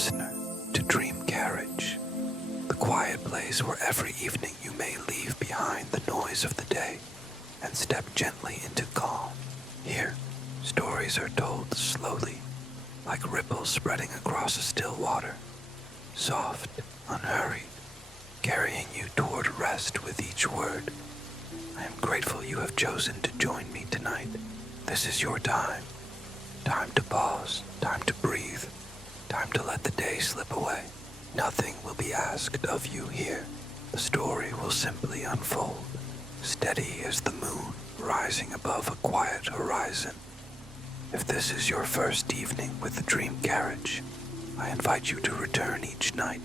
listener to Dream Carriage, the quiet place where every evening you may leave behind the noise of the day and step gently into calm. Here, stories are told slowly, like ripples spreading across a still water, soft, unhurried, carrying you toward rest with each word. I am grateful you have chosen to join me tonight. This is your time. Time to pause, time to breathe, time to let the day slip away. Nothing will be asked of you here. The story will simply unfold, steady as the moon rising above a quiet horizon. If this is your first evening with the Dream Carriage, I invite you to return each night.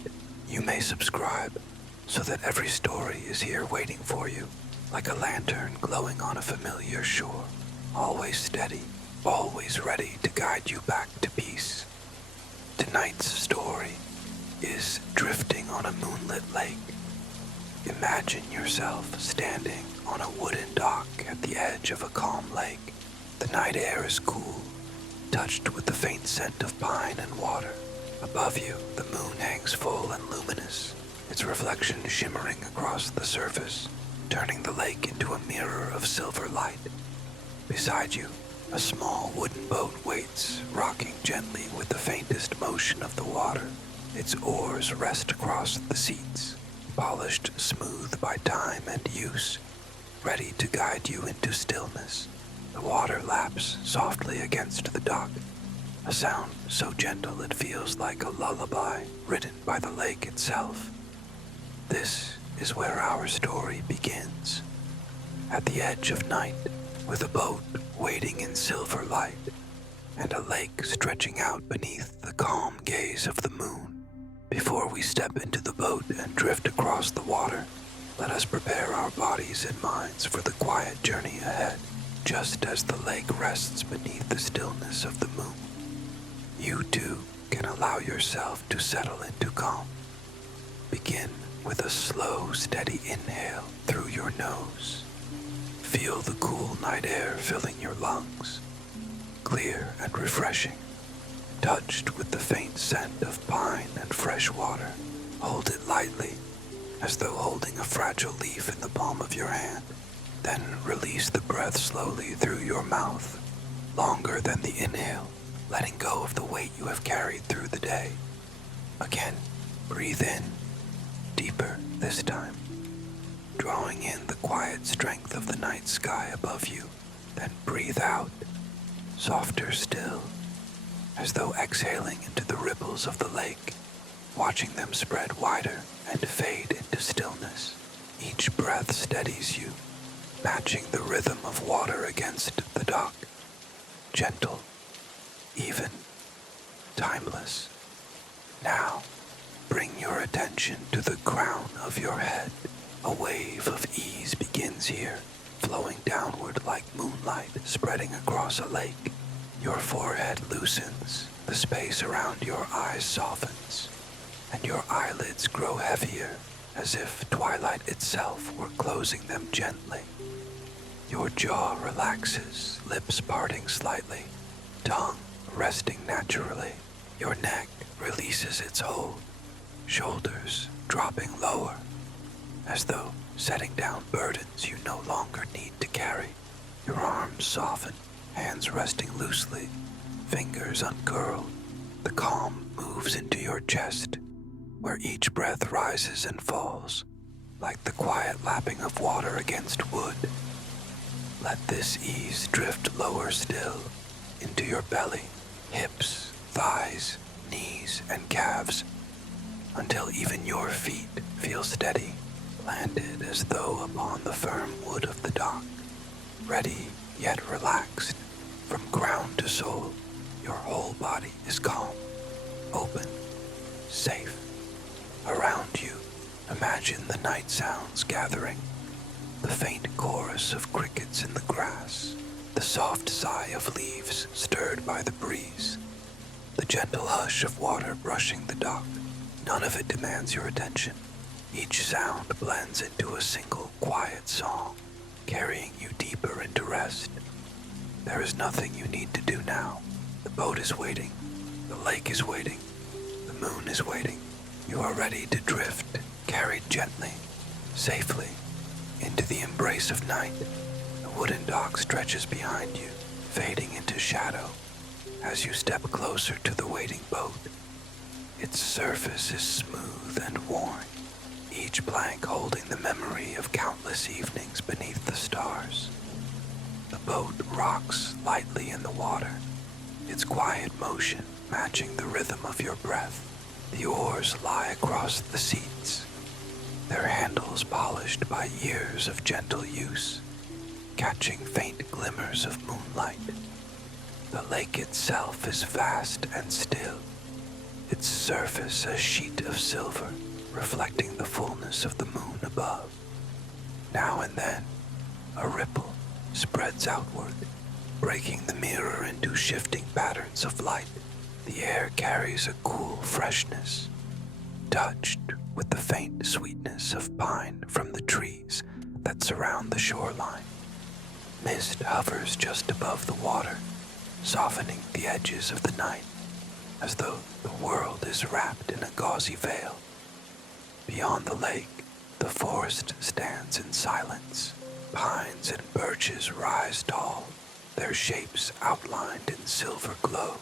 You may subscribe so that every story is here waiting for you, like a lantern glowing on a familiar shore, always steady, always ready to guide you back to peace. Tonight's story is Drifting on a Moonlit Lake. Imagine yourself standing on a wooden dock at the edge of a calm lake. The night air is cool, touched with the faint scent of pine and water. Above you, the moon hangs full and luminous, its reflection shimmering across the surface, turning the lake into a mirror of silver light. Beside you, a small wooden boat waits, rocking gently with the faintest motion of the water. Its oars rest across the seats, polished smooth by time and use, ready to guide you into stillness. The water laps softly against the dock, a sound so gentle it feels like a lullaby written by the lake itself. This is where our story begins. At the edge of night, with a boat waiting in silver light, and a lake stretching out beneath the calm gaze of the moon. Before we step into the boat and drift across the water, let us prepare our bodies and minds for the quiet journey ahead, just as the lake rests beneath the stillness of the moon. You too can allow yourself to settle into calm. Begin with a slow, steady inhale through your nose. Feel the cool night air filling your lungs, clear and refreshing, touched with the faint scent of pine and fresh water. Hold it lightly, as though holding a fragile leaf in the palm of your hand. Then release the breath slowly through your mouth, longer than the inhale, letting go of the weight you have carried through the day. Again, breathe in, deeper this time, drawing in the quiet strength of the night sky above you. Then breathe out, softer still, as though exhaling into the ripples of the lake, watching them spread wider and fade into stillness. Each breath steadies you, matching the rhythm of water against the dock. Gentle, even, timeless. Now, bring your attention to the crown of your head. A wave of ease begins here, flowing downward like moonlight spreading across a lake. Your forehead loosens, the space around your eyes softens, and your eyelids grow heavier, as if twilight itself were closing them gently. Your jaw relaxes, lips parting slightly, tongue resting naturally. Your neck releases its hold, shoulders dropping lower, as though setting down burdens you no longer need to carry. Your arms soften, hands resting loosely, fingers uncurled. The calm moves into your chest, where each breath rises and falls, like the quiet lapping of water against wood. Let this ease drift lower still, into your belly, hips, thighs, knees, and calves, until even your feet feel steady, landed as though upon the firm wood of the dock, ready yet relaxed. From ground to sole, your whole body is calm, open, safe. Around you, imagine the night sounds gathering, the faint chorus of crickets in the grass, the soft sigh of leaves stirred by the breeze, the gentle hush of water brushing the dock. None of it demands your attention. Each sound blends into a single quiet song, carrying you deeper into rest. There is nothing you need to do now. The boat is waiting. The lake is waiting. The The moon is waiting. You are ready to drift, carried gently, safely, into the embrace of night. The wooden dock stretches behind you, fading into shadow as you step closer to the waiting boat. Its surface is smooth and worn, each plank holding the memory of countless evenings beneath the stars. The boat rocks lightly in the water, its quiet motion matching the rhythm of your breath. The oars lie across the seats, their handles polished by years of gentle use, catching faint glimmers of moonlight. The lake itself is vast and still, its surface a sheet of silver, reflecting the fullness of the moon above. Now and then, a ripple spreads outward, breaking the mirror into shifting patterns of light. The air carries a cool freshness, touched with the faint sweetness of pine from the trees that surround the shoreline. Mist hovers just above the water, softening the edges of the night, as though the world is wrapped in a gauzy veil. Beyond the lake, the forest stands in silence. Pines and birches rise tall, their shapes outlined in silver glow.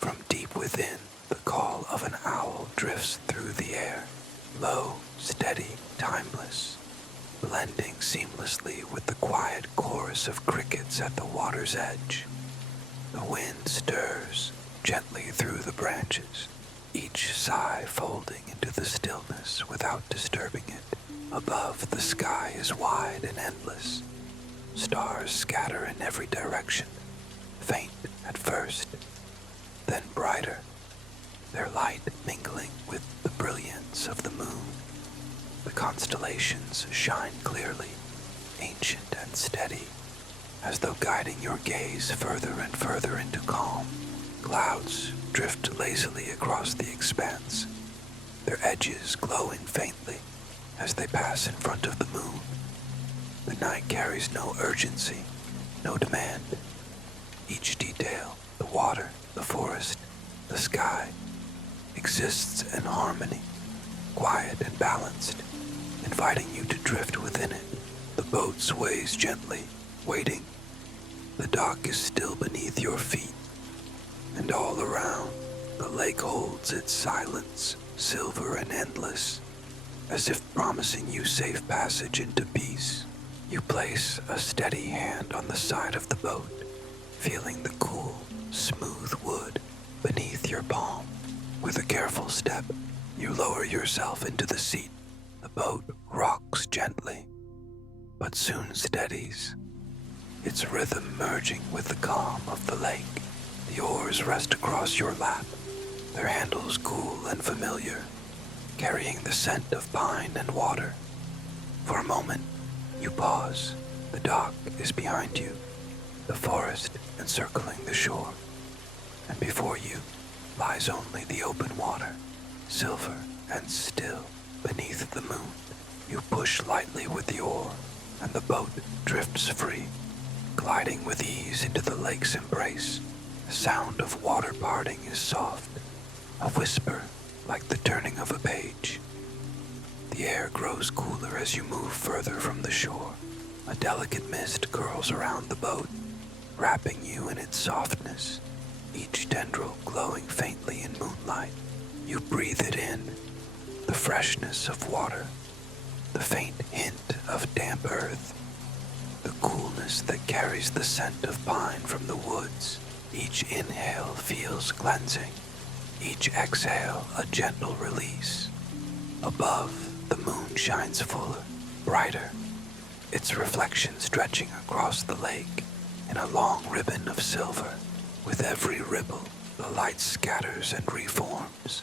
From deep within, the call of an owl drifts through the air, low, steady, timeless, blending seamlessly with the quiet chorus of crickets at the water's edge. The wind stirs gently through the branches, each sigh folding into the stillness without disturbing it. Above, the sky is wide and endless. Stars scatter in every direction, faint at first, then brighter, their light mingling with the brilliance of the moon. The constellations shine clearly, ancient and steady, as though guiding your gaze further and further into calm. Clouds drift lazily across the expanse, their edges glowing faintly as they pass in front of the moon. The night carries no urgency, no demand. Each detail, the water, the forest, the sky, exists in harmony, quiet and balanced, inviting you to drift within it. The boat sways gently, waiting. The dock is still beneath your feet, and all around, the lake holds its silence, silver and endless, as if promising you safe passage into peace. You place a steady hand on the side of the boat, feeling the cool, smooth wood beneath your palm. With a careful step, you lower yourself into the seat. The boat rocks gently, but soon steadies, its rhythm merging with the calm of the lake. The oars rest across your lap, their handles cool and familiar, carrying the scent of pine and water. For a moment, you pause. The dock is behind you, the forest encircling the shore, and before you lies only the open water, silver and still beneath the moon. You push lightly with the oar, and the boat drifts free, gliding with ease into the lake's embrace. The sound of water parting is soft, a whisper like the turning of a page. The air grows cooler as you move further from the shore. A delicate mist curls around the boat, wrapping you in its softness, each tendril glowing faintly in moonlight. You breathe it in, the freshness of water, the faint hint of damp earth, the coolness that carries the scent of pine from the woods. Each inhale feels cleansing, each exhale a gentle release. Above, the moon shines fuller, brighter, its reflection stretching across the lake in a long ribbon of silver. With every ripple, the light scatters and reforms,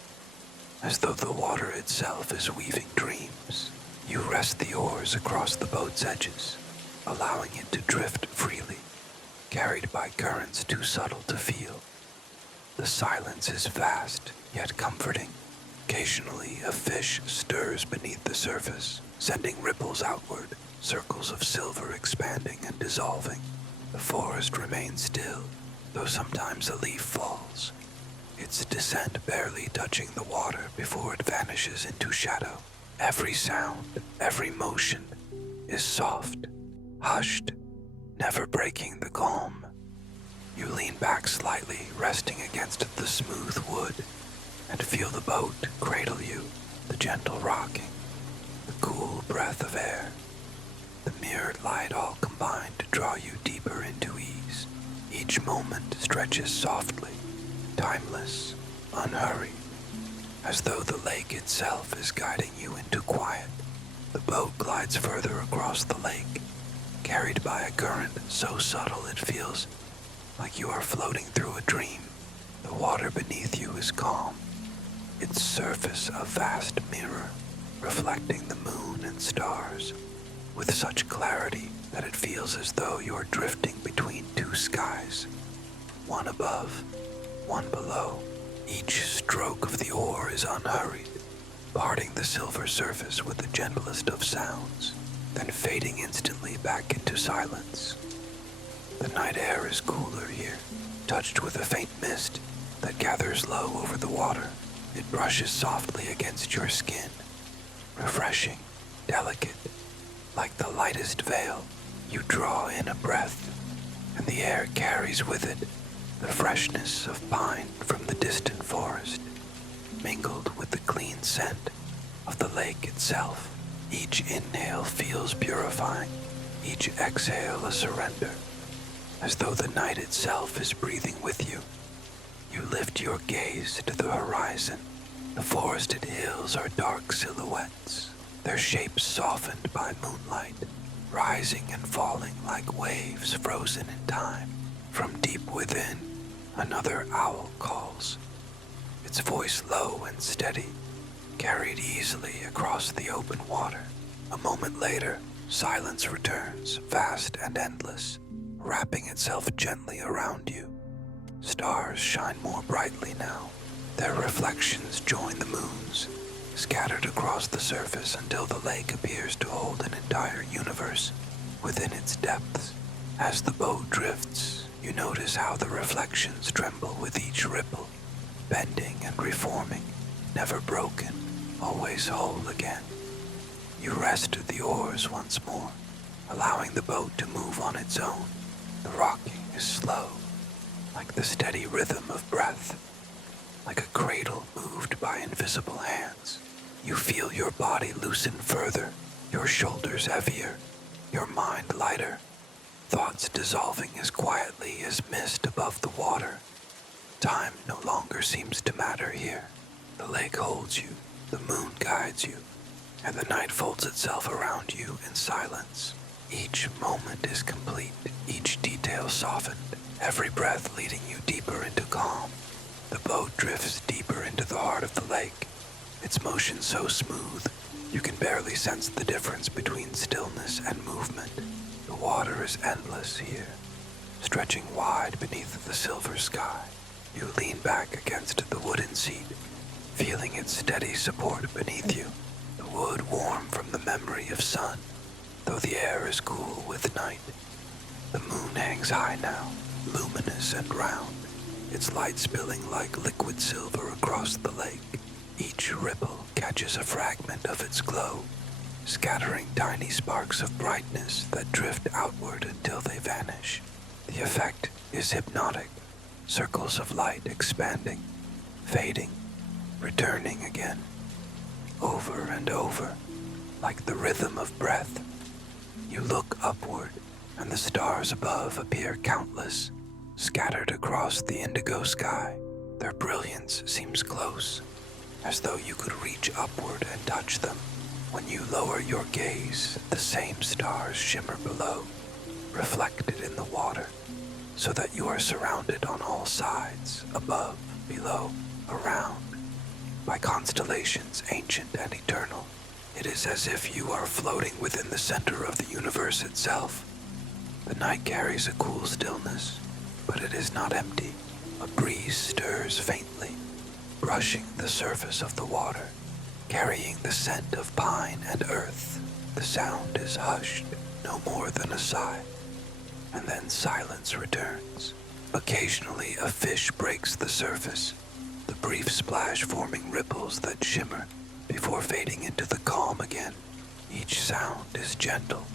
as though the water itself is weaving dreams. You rest the oars across the boat's edges, allowing it to drift freely, carried by currents too subtle to feel. The silence is vast, yet comforting. Occasionally, a fish stirs beneath the surface, sending ripples outward, circles of silver expanding and dissolving. The forest remains still, though sometimes a leaf falls, its descent barely touching the water before it vanishes into shadow. Every sound, every motion is soft, hushed, never breaking the calm. You lean back slightly, resting against the smooth wood, and feel the boat cradle you, the gentle rocking, the cool breath of air. The mirrored light all combine to draw you deeper into ease. Each moment stretches softly, timeless, unhurried, as though the lake itself is guiding you into quiet. The boat glides further across the lake, carried by a current so subtle it feels like you are floating through a dream. The water beneath you is calm, its surface a vast mirror, reflecting the moon and stars with such clarity that it feels as though you are drifting between two skies, one above, one below. Each stroke of the oar is unhurried, parting the silver surface with the gentlest of sounds, then fading instantly back into silence. The night air is cooler here, touched with a faint mist that gathers low over the water. It brushes softly against your skin, refreshing, delicate, like the lightest veil. You draw in a breath, and the air carries with it the freshness of pine from the distant forest, mingled with the clean scent of the lake itself. Each inhale feels purifying, each exhale a surrender, as though the night itself is breathing with you. You lift your gaze to the horizon. The forested hills are dark silhouettes, their shapes softened by moonlight, rising and falling like waves frozen in time. From deep within, another owl calls, its voice low and steady, carried easily across the open water. A moment later, silence returns, vast and endless, wrapping itself gently around you. Stars shine more brightly now. Their reflections join the moon's, scattered across the surface until the lake appears to hold an entire universe within its depths. As the boat drifts, you notice how the reflections tremble with each ripple, bending and reforming, never broken, always whole again. You rest the oars once more, allowing the boat to move on its own. The rocking is slow, like the steady rhythm of breath, like a cradle moved by invisible hands. You feel your body loosen further, your shoulders heavier, your mind lighter, thoughts dissolving as quietly as mist above the water. Time no longer seems to matter here. The lake holds you, the moon guides you, and the night folds itself around you in silence. Each moment is complete, each detail softened, every breath leading you deeper into calm. The boat drifts deeper into the heart of the lake, its motion so smooth you can barely sense the difference between stillness and movement. The water is endless here, stretching wide beneath the silver sky. You lean back against the wooden seat, feeling its steady support beneath you, the wood warm from the memory of sun, though the air is cool with night. The moon hangs high now, luminous and round, its light spilling like liquid silver across the lake. Each ripple catches a fragment of its glow, scattering tiny sparks of brightness that drift outward until they vanish. The effect is hypnotic, circles of light expanding, fading, returning again, over and over, like the rhythm of breath. You look upward, and the stars above appear countless, scattered across the indigo sky. Their brilliance seems close, as though you could reach upward and touch them. When you lower your gaze, the same stars shimmer below, reflected in the water, so that you are surrounded on all sides, above, below, around, by constellations ancient and eternal. It is as if you are floating within the center of the universe itself. The night carries a cool stillness, but it is not empty. A breeze stirs faintly, brushing the surface of the water, carrying the scent of pine and earth. The sound is hushed, no more than a sigh, and then silence returns. Occasionally a fish breaks the surface, the brief splash forming ripples that shimmer before fading into the calm again. Each sound is gentle,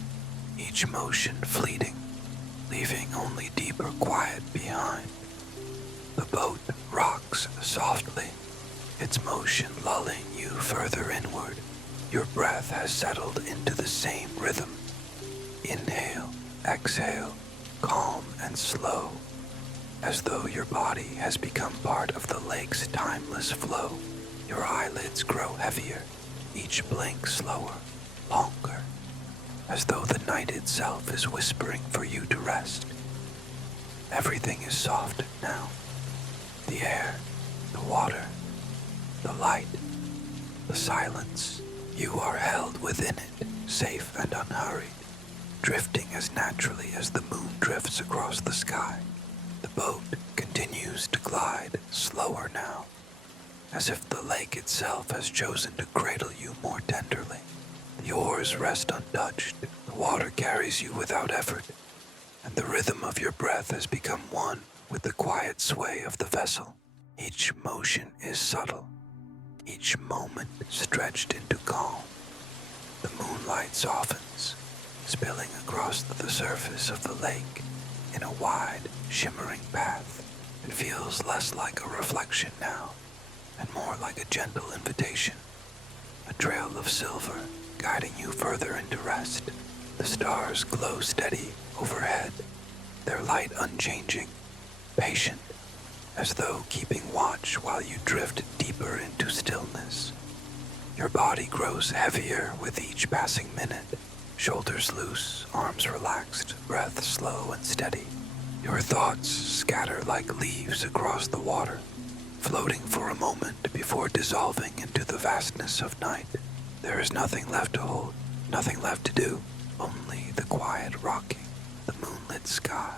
each motion fleeting, leaving only deeper quiet behind. The boat rocks softly, its motion lulling you further inward. Your breath has settled into the same rhythm. Inhale, exhale, calm and slow, as though your body has become part of the lake's timeless flow. Your eyelids grow heavier, each blink slower, longer, as though the night itself is whispering for you to rest. Everything is soft now. The air, the water, the light, the silence. You are held within it, safe and unhurried, drifting as naturally as the moon drifts across the sky. The boat continues to glide, slower now, as if the lake itself has chosen to cradle you more tenderly. The oars rest untouched, the water carries you without effort, and the rhythm of your breath has become one with the quiet sway of the vessel. Each motion is subtle, each moment stretched into calm. The moonlight softens, spilling across the surface of the lake in a wide, shimmering path. It feels less like a reflection now, and more like a gentle invitation, a trail of silver guiding you further into rest. The stars glow steady overhead, their light unchanging, patient, as though keeping watch while you drift deeper into stillness. Your body grows heavier with each passing minute, shoulders loose, arms relaxed, breath slow and steady. Your thoughts scatter like leaves across the water, floating for a moment before dissolving into the vastness of night. There is nothing left to hold, nothing left to do, only the quiet rocking, the moonlit sky,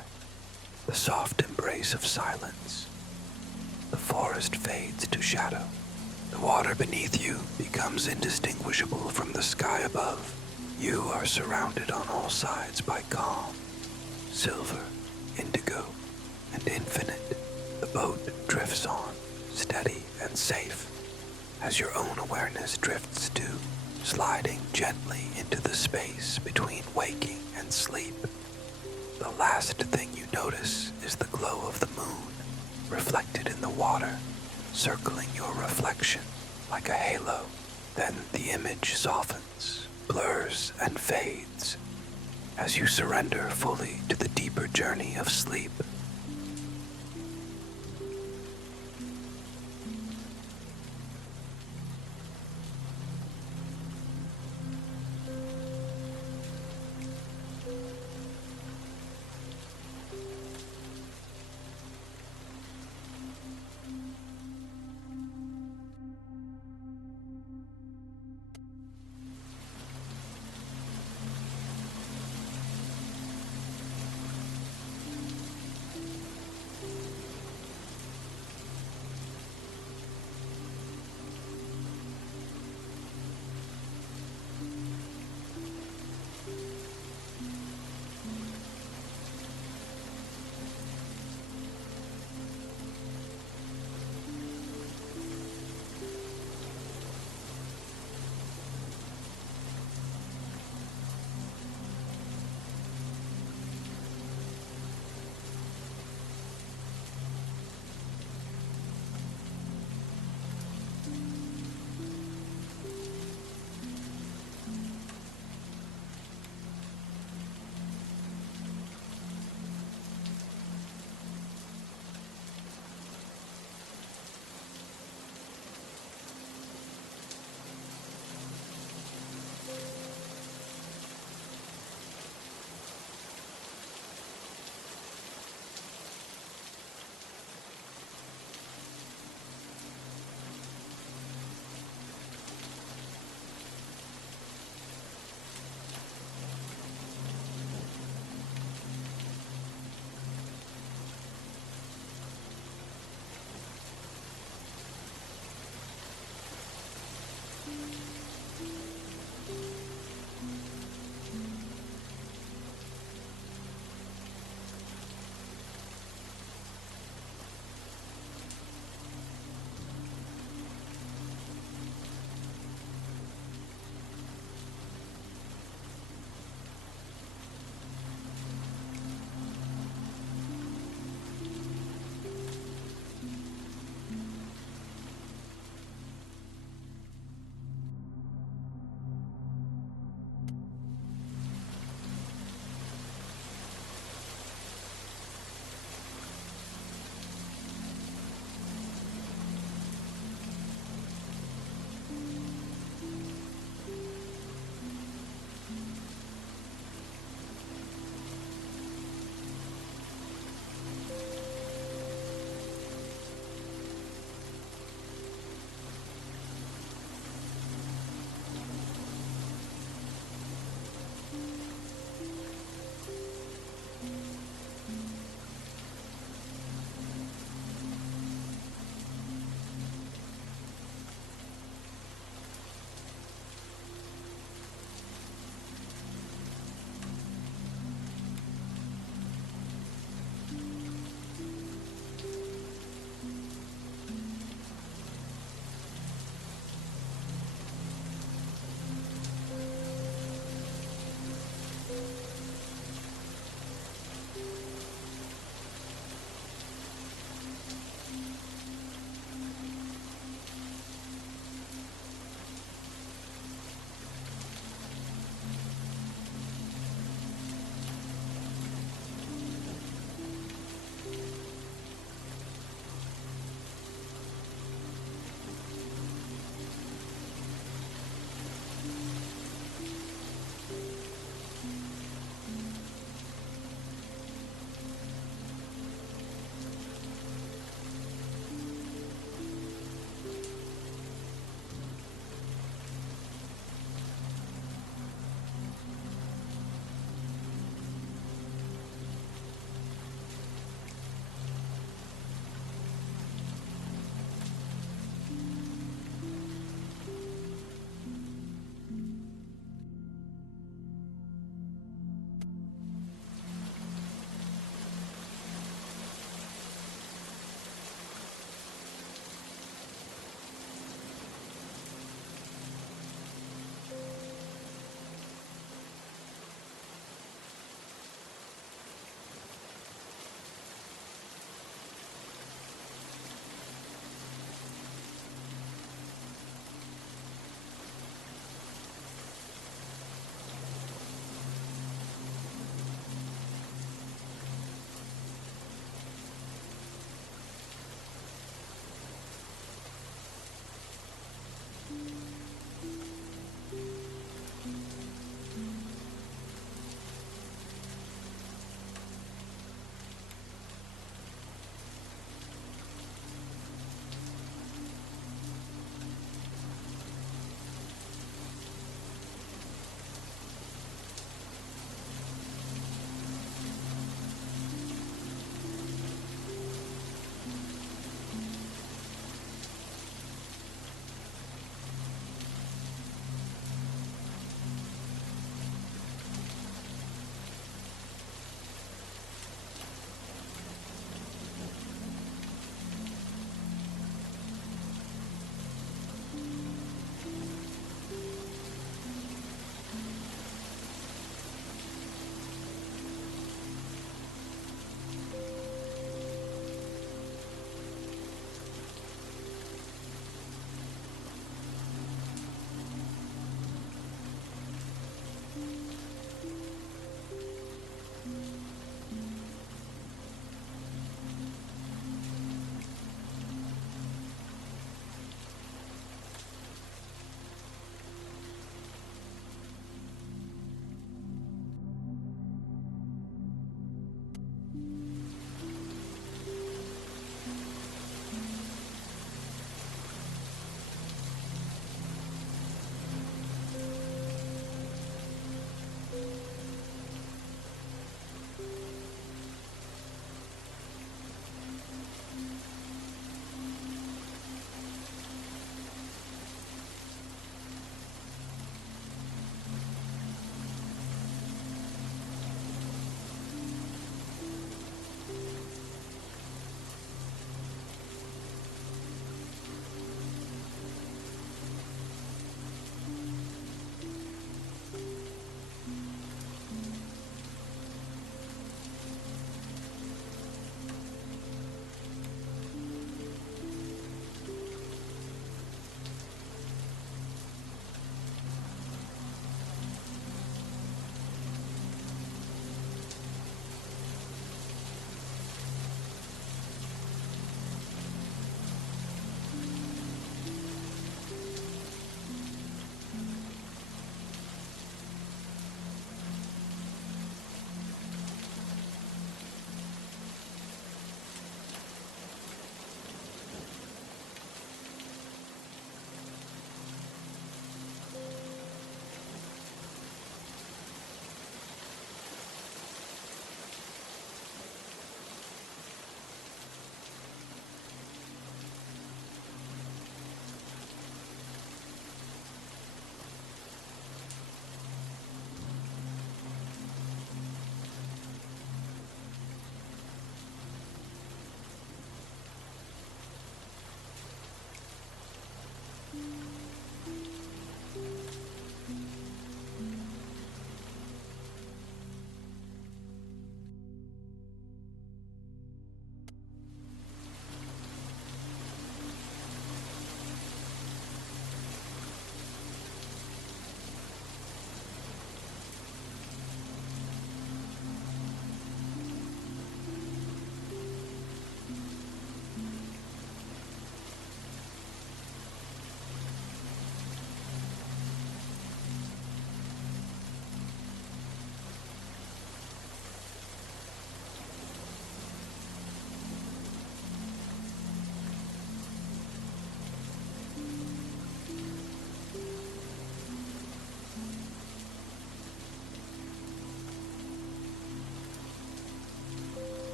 the soft embrace of silence. The forest fades to shadow. The water beneath you becomes indistinguishable from the sky above. You are surrounded on all sides by calm, silver, indigo, and infinite. The boat drifts on, steady and safe, as your own awareness drifts too, sliding gently into the space between waking and sleep. The last thing you notice is the glow of the moon, reflected in the water, circling your reflection like a halo. Then the image softens, blurs, and fades as you surrender fully to the deeper journey of sleep.